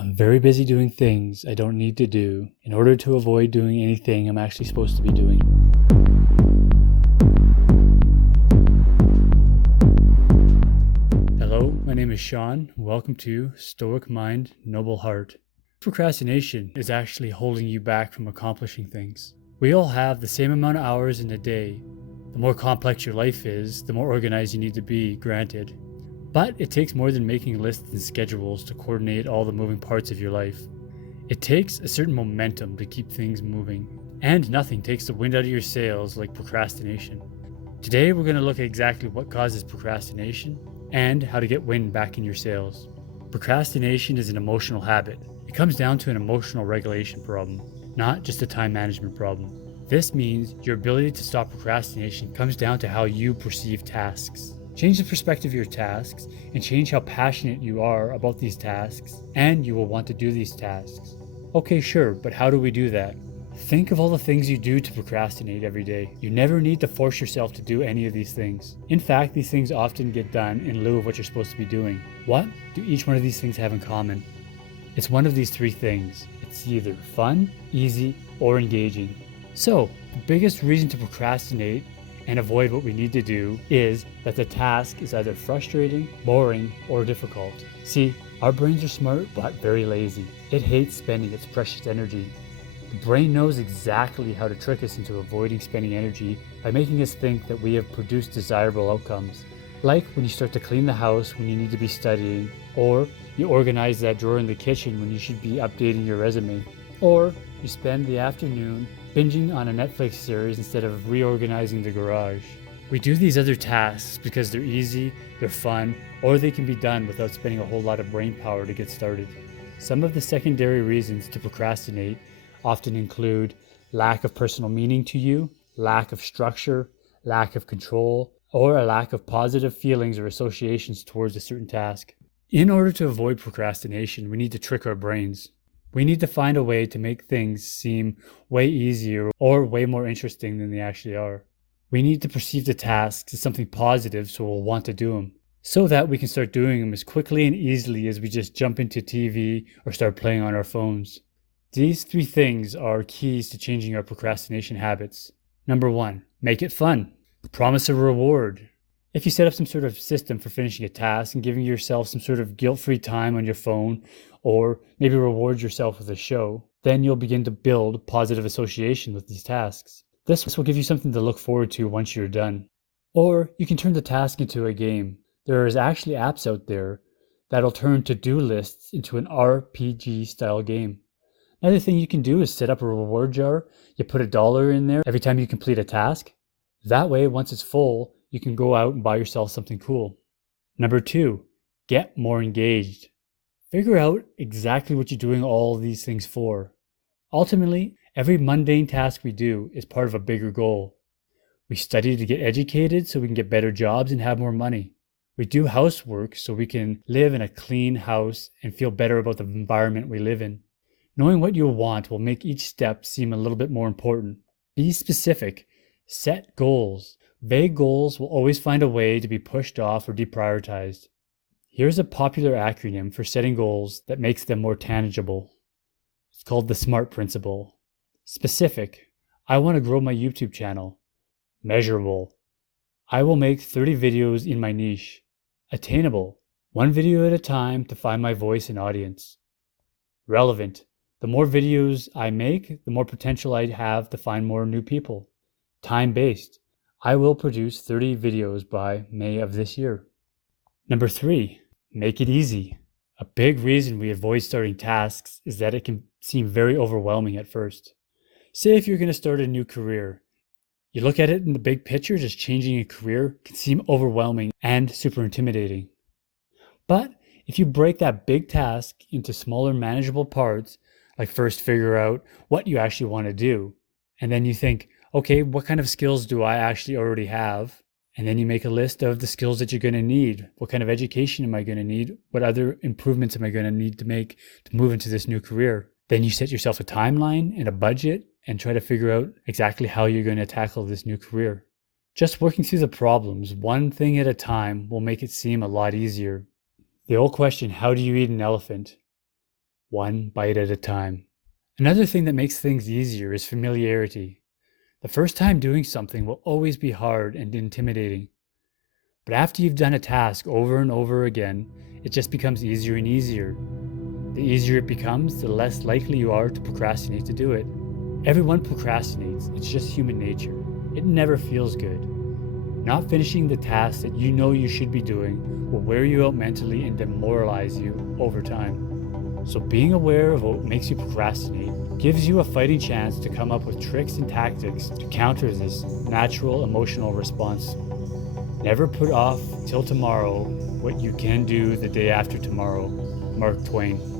I'm very busy doing things I don't need to do in order to avoid doing anything I'm actually supposed to be doing. Hello, my name is Sean. Welcome to Stoic Mind, Noble Heart. Procrastination is actually holding you back from accomplishing things. We all have the same amount of hours in a day. The more complex your life is, the more organized you need to be, granted. But it takes more than making lists and schedules to coordinate all the moving parts of your life. It takes a certain momentum to keep things moving, and nothing takes the wind out of your sails like procrastination. Today we're going to look at exactly what causes procrastination and how to get wind back in your sails. Procrastination is an emotional habit. It comes down to an emotional regulation problem, not just a time management problem. This means your ability to stop procrastination comes down to how you perceive tasks. Change the perspective of your tasks and change how passionate you are about these tasks, and you will want to do these tasks. Okay, sure, but how do we do that? Think of all the things you do to procrastinate every day. You never need to force yourself to do any of these things. In fact, these things often get done in lieu of what you're supposed to be doing. What do each one of these things have in common? It's one of these three things. It's either fun, easy, or engaging. So, the biggest reason to procrastinate and avoid what we need to do is that the task is either frustrating, boring, or difficult. See, our brains are smart but very lazy. It hates spending its precious energy. The brain knows exactly how to trick us into avoiding spending energy by making us think that we have produced desirable outcomes. Like when you start to clean the house when you need to be studying, or you organize that drawer in the kitchen when you should be updating your resume, or you spend the afternoon binging on a Netflix series instead of reorganizing the garage. We do these other tasks because they're easy, they're fun, or they can be done without spending a whole lot of brain power to get started. Some of the secondary reasons to procrastinate often include lack of personal meaning to you, lack of structure, lack of control, or a lack of positive feelings or associations towards a certain task. In order to avoid procrastination, we need to trick our brains. We need to find a way to make things seem way easier or way more interesting than they actually are. We need to perceive the tasks as something positive so we'll want to do them, so that we can start doing them as quickly and easily as we just jump into TV or start playing on our phones. These three things are keys to changing our procrastination habits. Number 1, make it fun. Promise a reward. If you set up some sort of system for finishing a task and giving yourself some sort of guilt-free time on your phone, or maybe reward yourself with a show, then you'll begin to build positive association with these tasks. This will give you something to look forward to once you're done. Or you can turn the task into a game. There is actually apps out there that'll turn to-do lists into an RPG style game. Another thing you can do is set up a reward jar. You put $1 in there every time you complete a task. That way, once it's full, you can go out and buy yourself something cool. Number 2, get more engaged. Figure out exactly what you're doing all these things for. Ultimately, every mundane task we do is part of a bigger goal. We study to get educated so we can get better jobs and have more money. We do housework so we can live in a clean house and feel better about the environment we live in. Knowing what you want will make each step seem a little bit more important. Be specific. Set goals. Vague goals will always find a way to be pushed off or deprioritized. Here's a popular acronym for setting goals that makes them more tangible. It's called the SMART principle. Specific. I want to grow my YouTube channel. Measurable. I will make 30 videos in my niche. Attainable. 1 video at a time to find my voice and audience. Relevant. The more videos I make, the more potential I have to find more new people. Time-based. I will produce 30 videos by May of this year. Number 3, make it easy. A big reason we avoid starting tasks is that it can seem very overwhelming at first. Say if you're going to start a new career. You look at it in the big picture, just changing a career can seem overwhelming and super intimidating. But if you break that big task into smaller manageable parts, like first figure out what you actually want to do, and then you think, okay, what kind of skills do I actually already have? And then you make a list of the skills that you're going to need. What kind of education am I going to need? What other improvements am I going to need to make to move into this new career? Then you set yourself a timeline and a budget and try to figure out exactly how you're going to tackle this new career. Just working through the problems, one thing at a time, will make it seem a lot easier. The old question, how do you eat an elephant? one bite at a time. Another thing that makes things easier is familiarity. The first time doing something will always be hard and intimidating. But after you've done a task over and over again, it just becomes easier and easier. The easier it becomes, the less likely you are to procrastinate to do it. Everyone procrastinates, it's just human nature. It never feels good. Not finishing the task that you know you should be doing will wear you out mentally and demoralize you over time. So being aware of what makes you procrastinate gives you a fighting chance to come up with tricks and tactics to counter this natural emotional response. Never put off till tomorrow what you can do the day after tomorrow. Mark Twain.